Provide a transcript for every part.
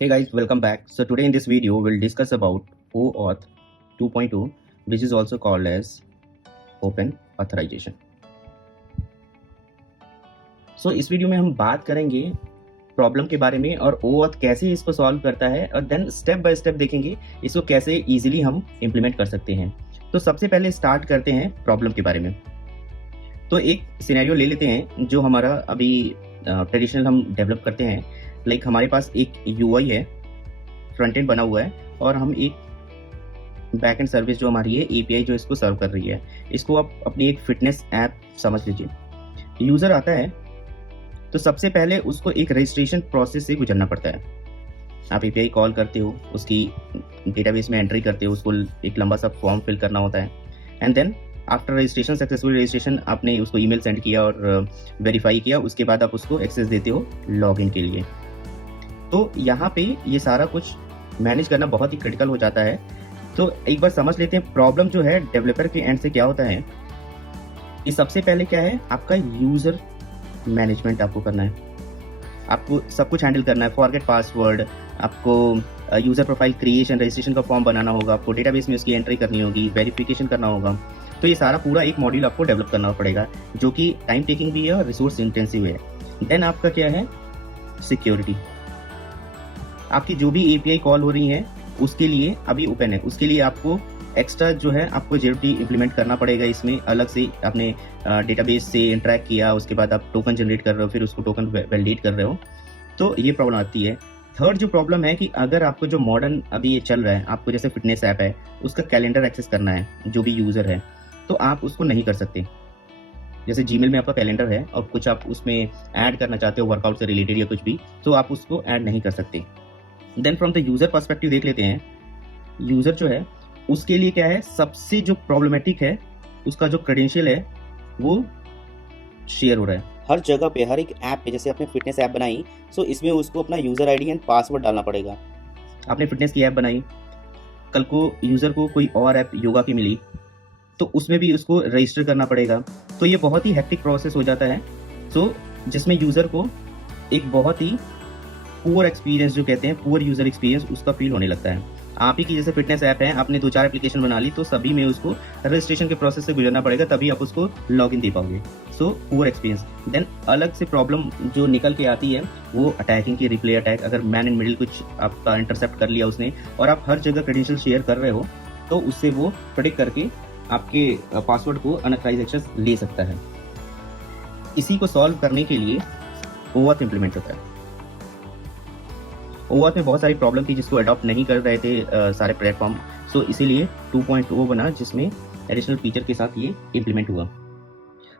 Hey guys, welcome back. So today in this video, we'll discuss about OAuth 2.2, which is also called as Open Authorization. So इस video में हम बात करेंगे problem के बारे में और OAuth कैसे इसको सॉल्व करता है और देन स्टेप बाय स्टेप देखेंगे इसको कैसे इजीली हम इम्प्लीमेंट कर सकते हैं। तो सबसे पहले स्टार्ट करते हैं प्रॉब्लम के बारे में। तो एक सिनेरियो ले लेते हैं जो हमारा अभी ट्रेडिशनल हम डेवलप करते हैं। लाइक हमारे पास एक UI है, फ्रंट एंड बना हुआ है और हम एक बैक एंड सर्विस जो हमारी है API जो इसको सर्व कर रही है। इसको आप अपनी एक फिटनेस ऐप समझ लीजिए। यूज़र आता है तो सबसे पहले उसको एक रजिस्ट्रेशन प्रोसेस से गुजरना पड़ता है। आप API कॉल करते हो, उसकी डेटाबेस में एंट्री करते हो, उसको एक लंबा सा फॉर्म फिल करना होता है and then after registration, successful registration, आपने उसको ईमेल सेंड किया और वेरीफाई किया, उसके बाद आप उसको एक्सेस देते हो लॉगिन के लिए। तो यहाँ पे ये सारा कुछ मैनेज करना बहुत ही क्रिटिकल हो जाता है। तो एक बार समझ लेते हैं प्रॉब्लम जो है डेवलपर के एंड से क्या होता है। कि सबसे पहले क्या है, आपका यूज़र मैनेजमेंट आपको करना है। आपको सब कुछ हैंडल करना है, फॉरगेट पासवर्ड, आपको यूज़र प्रोफाइल क्रिएशन, रजिस्ट्रेशन का फॉर्म बनाना होगा, आपको डेटाबेस में उसकी एंट्री करनी होगी, वेरिफिकेशन करना होगा। तो ये सारा पूरा एक मॉड्यूल आपको डेवलप करना पड़ेगा जो कि टाइम टेकिंग भी है और रिसोर्स इंटेंसिव है। देन आपका क्या है, सिक्योरिटी। आपकी जो भी API कॉल हो रही है उसके लिए अभी ओपन है, उसके लिए आपको एक्स्ट्रा जो है आपको JRT इम्प्लीमेंट करना पड़ेगा। इसमें अलग से आपने डेटाबेस से इंटरेक्ट किया, उसके बाद आप टोकन जनरेट कर रहे हो, फिर उसको टोकन वैलिडेट कर रहे हो, तो ये प्रॉब्लम आती है। थर्ड जो प्रॉब्लम है कि अगर आपको जो मॉडर्न अभी ये चल रहा है, आपको जैसे फिटनेस ऐप है उसका कैलेंडर एक्सेस करना है जो भी यूज़र है, तो आप उसको नहीं कर सकते। जैसे जीमेल में आपका कैलेंडर है और कुछ आप उसमें ऐड करना चाहते हो वर्कआउट से रिलेटेड या कुछ भी, तो आप उसको ऐड नहीं कर सकते। Then from the user perspective देख लेते हैं। यूज़र जो है उसके लिए क्या है, सबसे जो प्रॉब्लमेटिक है उसका जो क्रेडेंशियल है वो शेयर हो रहा है हर जगह पे, हर एक ऐप पे। जैसे आपने फिटनेस ऐप बनाई, सो इसमें उसको अपना यूज़र ID एंड पासवर्ड डालना पड़ेगा। आपने फिटनेस की ऐप बनाई, कल को यूज़र को कोई और ऐप योगा की मिली तो उसमें भी उसको रजिस्टर करना पड़ेगा। तो ये बहुत ही हेक्टिक प्रोसेस हो जाता है। सो जिसमें यूज़र को एक बहुत ही पुअर एक्सपीरियंस, जो कहते हैं पुअर यूज़र एक्सपीरियंस, उसका फील होने लगता है। आप ही की जैसे फिटनेस ऐप है, आपने 2-4 एप्लीकेशन बना ली तो सभी में उसको रजिस्ट्रेशन के प्रोसेस से गुजरना पड़ेगा, तभी आप उसको लॉगिन दे पाओगे। So poor experience. देन अलग से प्रॉब्लम जो निकल के आती है वो अटैकिंग की, रिप्ले अटैक। अगर मैन इन मिडिल कुछ आपका इंटरसेप्ट कर लिया उसने और आप हर जगह क्रेडेंशियल शेयर कर रहे हो, तो उससे वो प्रेडिक्ट करके आपके पासवर्ड को अनऑथराइज्ड एक्सेस ले सकता है। इसी को सॉल्व करने के लिए OAuth इम्प्लीमेंट होता है। OAuth में बहुत सारी प्रॉब्लम थी जिसको अडॉप्ट नहीं कर रहे थे सारे प्लेटफॉर्म। सो इसीलिए 2.0 बना जिसमें एडिशनल फीचर के साथ ये इम्प्लीमेंट हुआ।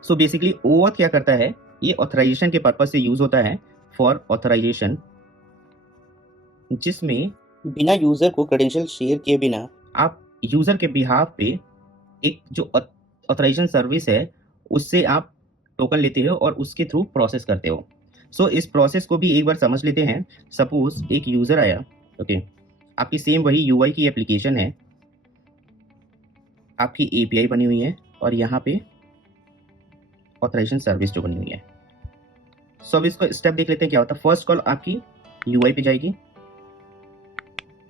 सो बेसिकली OAuth क्या करता है, ये ऑथराइजेशन के पर्पज से यूज होता है, फॉर ऑथराइजेशन, जिसमें बिना यूजर को क्रेडेंशियल शेयर किए बिना आप यूजर के बिहाफ पे एक जो ऑथराइजेशन सर्विस है उससे आप टोकन लेते हो और उसके थ्रू प्रोसेस करते हो। सो इस प्रोसेस को भी एक बार समझ लेते हैं। सपोज एक यूज़र आया, ओके, आपकी सेम वही UI की एप्लीकेशन है, आपकी API बनी हुई है और यहाँ पे ऑथराइजेशन सर्विस जो बनी हुई है। सो अब इसको स्टेप देख लेते हैं क्या होता है। फर्स्ट कॉल आपकी UI पे जाएगी,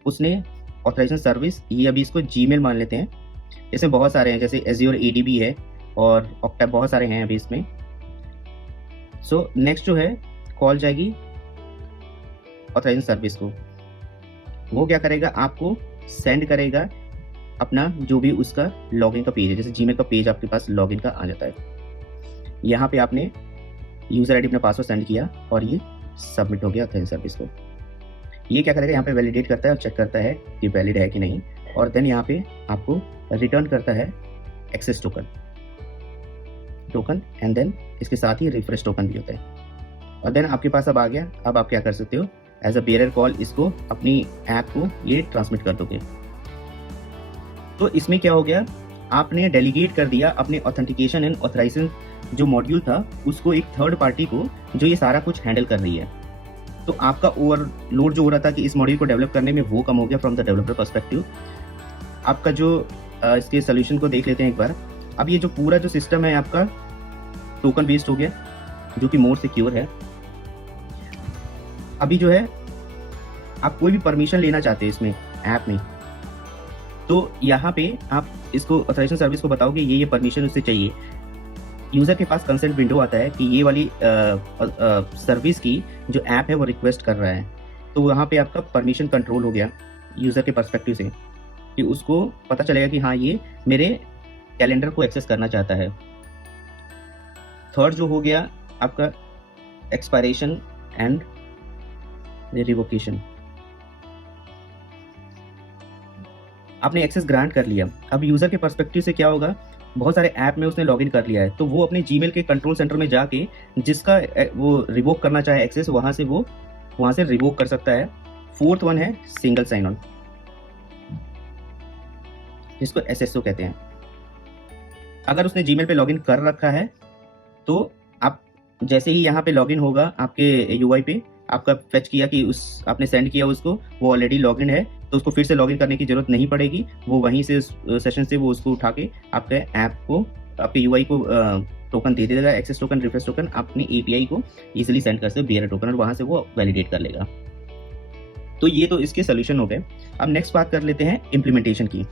उसने ऑथराइजेशन सर्विस, ये अभी इसको Gmail मान लेते हैं, इसमें बहुत सारे हैं, जैसे Azure ADB है और Octave, बहुत सारे हैं अभी इसमें। सो नेक्स्ट जो है कॉल जाएगी ऑथराइजेशन सर्विस को, वो क्या करेगा, आपको सेंड करेगा अपना जो भी उसका लॉगिन का पेज है। जैसे जीमेल का पेज आपके पास लॉगिन का आ जाता है, यहाँ पे आपने यूज़र ID अपना पासवर्ड सेंड किया और ये सबमिट हो गया ऑथराइजेशन सर्विस को। ये क्या करेगा, यहाँ पे वैलिडेट करता है और चेक करता है कि वैलिड है कि नहीं, और देन यहाँ पे आपको रिटर्न करता है एक्सेस टोकन एंड देन इसके साथ ही रिफ्रेश टोकन भी होता है। और देन आपके पास अब आ गया। अब आप क्या कर सकते हो, एज अ बेयरर कॉल इसको अपनी ऐप को ये ट्रांसमिट कर दोगे। तो इसमें क्या हो गया, आपने डेलीगेट कर दिया अपने ऑथेंटिकेशन एंड ऑथराइजेशन जो मॉड्यूल था उसको एक थर्ड पार्टी को, जो ये सारा कुछ हैंडल कर रही है। तो आपका ओवरलोड जो हो रहा था कि इस मॉड्यूल को डेवलप करने में, वो कम हो गया फ्रॉम द डेवलपर पर्सपेक्टिव। आपका जो इसके सोल्यूशन को देख लेते हैं एक बार। अब ये जो पूरा जो सिस्टम है आपका टोकन बेस्ड हो गया, जो कि मोर सिक्योर है। अभी जो है आप कोई भी परमिशन लेना चाहते हैं इसमें ऐप में, तो यहाँ पे आप इसको ऑथराइजेशन सर्विस को बताओगे ये परमिशन उससे चाहिए। यूज़र के पास कंसेंट विंडो आता है कि ये वाली सर्विस की जो ऐप है वो रिक्वेस्ट कर रहा है, तो वहाँ पे आपका परमिशन कंट्रोल हो गया यूज़र के पर्सपेक्टिव से, कि उसको पता चलेगा कि हाँ ये मेरे कैलेंडर को एक्सेस करना चाहता है। थर्ड जो हो गया आपका एक्सपायरेशन एंड रिवोकेशन। आपने एक्सेस ग्रांट कर लिया, अब यूज़र के पर्सपेक्टिव से क्या होगा, बहुत सारे ऐप में उसने लॉगिन कर लिया है, तो वो अपने जीमेल के कंट्रोल सेंटर में जाके जिसका वो रिवोक करना चाहे एक्सेस, वहाँ से रिवोक कर सकता है। फोर्थ वन है सिंगल साइन ऑन, जिसको एसएसओ कहते हैं। अगर उसने जीमेल पे लॉगिन कर रखा है तो आप जैसे ही यहाँ पे लॉगिन होगा आपके यूआई पे, आपका फेच किया कि आपने सेंड किया उसको, वो ऑलरेडी लॉगिन है, तो उसको फिर से लॉगिन करने की जरूरत नहीं पड़ेगी। वो वहीं से सेशन से वो उसको उठा के आपके ऐप को, आपके यूआई को टोकन दे देगा, एक्सेस टोकन, रिफ्रेश टोकन, अपनी एपीआई को इजीली सेंड कर सकते बियर टोकन, और वहां से वो वैलिडेट कर लेगा। तो ये तो इसके सोल्यूशन हो गए। अब नेक्स्ट बात कर लेते हैं इम्प्लीमेंटेशन की।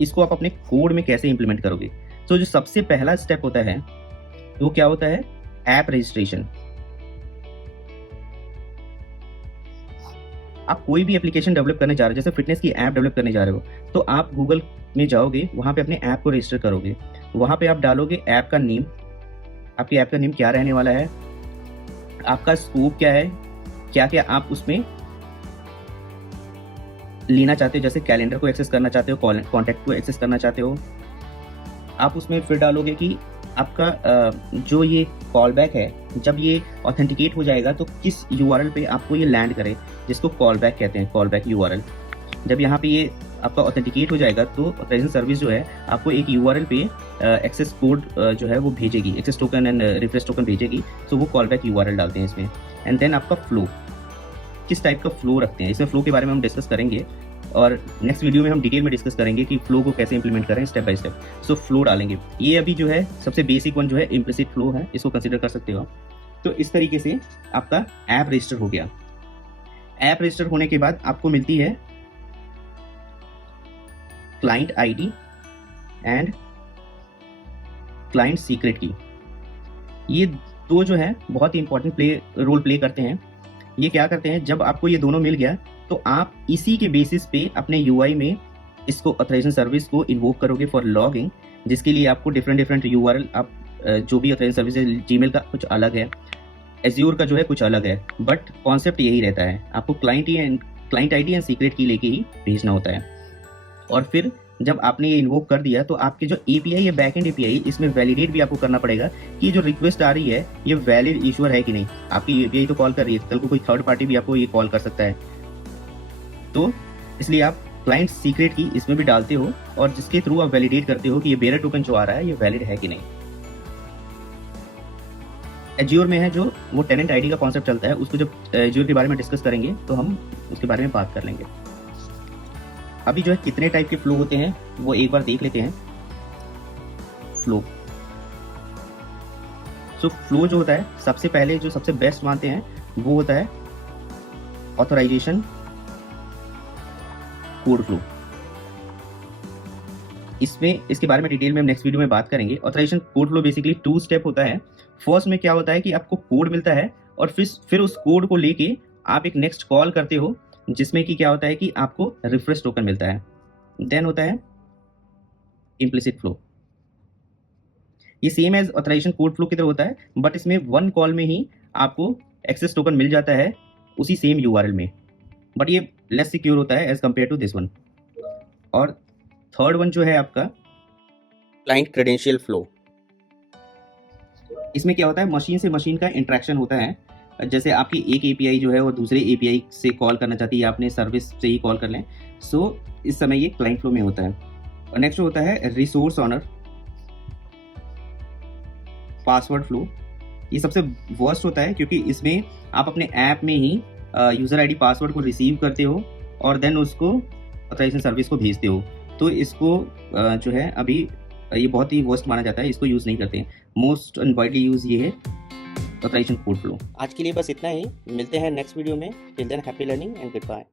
इसको आप अपने कोड में कैसे इंप्लीमेंट करोगे। तो जो सबसे पहला स्टेप होता है वो क्या होता है, ऐप रजिस्ट्रेशन। आप कोई भी एप्लीकेशन डेवलप करने जा रहे हो, जैसे फिटनेस की ऐप डेवलप करने जा रहे हो, तो आप गूगल में जाओगे, वहां पे अपने ऐप को रजिस्टर करोगे, वहां पे आप डालोगे ऐप का नेम, आपकी ऐप का नेम क्या रहने वाला है, आपका स्कोप क्या है, क्या क्या आप उसमें लेना चाहते हो, जैसे कैलेंडर को एक्सेस करना चाहते हो, कॉन्टैक्ट को एक्सेस करना चाहते हो। आप उसमें फिर डालोगे कि आपका जो ये कॉल बैक है, जब ये ऑथेंटिकेट हो जाएगा तो किस यूआरएल पे आपको ये लैंड करे, जिसको कॉल बैक कहते हैं, कॉल बैक यूआरएल। जब यहाँ पे ये आपका ऑथेंटिकेट हो जाएगा तो ऑथराइजेशन सर्विस जो है आपको एक यूआरएल पे एक्सेस कोड जो है वो भेजेगी, access token and refresh token भेजेगी, तो वो कॉल बैक यूआरएल डालते हैं इसमें। एंड देन आपका फ्लो, किस टाइप का फ्लो रखते हैं, इसमें फ्लो के बारे में हम डिस्कस करेंगे, और नेक्स्ट वीडियो में हम डिटेल में डिस्कस करेंगे कि फ्लो को कैसे इंप्लीमेंट करें step by step. So flow डालेंगे, ये अभी जो है सबसे बेसिक वन जो है इम्प्लिसिट फ्लो है, इसको कंसीडर कर सकते हो। तो इस तरीके से आपका ऐप रजिस्टर हो गया। ऐप रजिस्टर होने के बाद आपको मिलती है client ID and client secret की। ये दो जो है बहुत ही इंपॉर्टेंट रोल प्ले करते हैं। ये क्या करते हैं, जब आपको ये दोनों मिल गया तो आप इसी के बेसिस पे अपने यूआई में इसको ऑथराइजेशन सर्विस को इन्वोक करोगे फॉर लॉगिंग, जिसके लिए आपको डिफरेंट यूआरएल, आप जो भी ऑथराइजेशन सर्विस है, जीमेल का कुछ अलग है, एज्योर का जो है कुछ अलग है, बट कॉन्सेप्ट यही रहता है, आपको क्लाइंट आईडी एंड सीक्रेट की लेके ही भेजना होता है। और फिर जब आपने ये इन्वोक कर दिया तो आपके जो एपीआई है, बैकएंड एपीआई, इसमें वैलिडेट भी आपको करना पड़ेगा कि जो रिक्वेस्ट आ रही है ये वैलिड इश्यूअर है कि नहीं। आपकी एपीआई तो कॉल कर रही है, कल को कोई थर्ड पार्टी भी आपको ये कॉल कर सकता है, तो इसलिए आप क्लाइंट सीक्रेट की इसमें भी डालते हो, और जिसके थ्रू आप वैलिडेट करते हो कि ये बेयर टोकन जो आ रहा है ये वैलिड है कि नहीं। एज्योर में है जो वो टेनेंट आईडी का कॉन्सेप्ट चलता है, उसको जब एज्योर के बारे में डिस्कस करेंगे तो हम उसके बारे में बात कर लेंगे। अभी जो है कितने टाइप के फ्लो होते हैं वो एक बार देख लेते हैं। फ्लो फ्लो जो होता है, सबसे पहले जो सबसे बेस्ट मानते हैं वो होता है ऑथराइजेशन कोड फ्लो। इसके बारे में डिटेल में हम नेक्स्ट वीडियो में बात करेंगे। Authorisation code flow basically 2 step होता है। फर्स्ट में क्या होता है कि आपको कोड मिलता है, और फिर उस कोड को लेके आप एक नेक्स्ट कॉल करते हो, जिसमें कि क्या होता है कि आपको रिफ्रेश टोकन मिलता है। देन होता है इम्प्लिसिट फ्लो। ये same as authorization code flow की तरह होता है, बट इसमें 1 कॉल में ही आपको एक्सेस टोकन मिल जाता है उसी सेम यूआरएल में, बट ये लेस सिक्योर होता है as compare to this one. और थर्ड वन जो है आपका क्लाइंट क्रेडेंशियल फ्लो। इसमें क्या होता है, मशीन से मशीन का इंटरेक्शन होता है। जैसे आपकी एक एपीआई जो है वो दूसरे एपीआई से कॉल करना चाहती है, आपने सर्विस से ही कॉल कर लें, सो इस समय ये क्लाइंट फ्लो में होता है। और नेक्स्ट होता है रिसोर्स ऑनर पासवर्ड फ्लो। ये सबसे वर्स्ट होता है, क्योंकि इसमें आप अपने ऐप में ही यूजर आईडी पासवर्ड को रिसीव करते हो और देन उसको ऑथराइजेशन सर्विस को भेजते हो। तो इसको जो है अभी ये बहुत ही वर्स्ट माना जाता है, इसको यूज़ नहीं करते हैं। मोस्ट एंड वाइडली यूज ये है ऑथराइजेशन कोड फ्लो। आज के लिए बस इतना ही, मिलते हैं नेक्स्ट वीडियो में। Till then happy learning and good bye.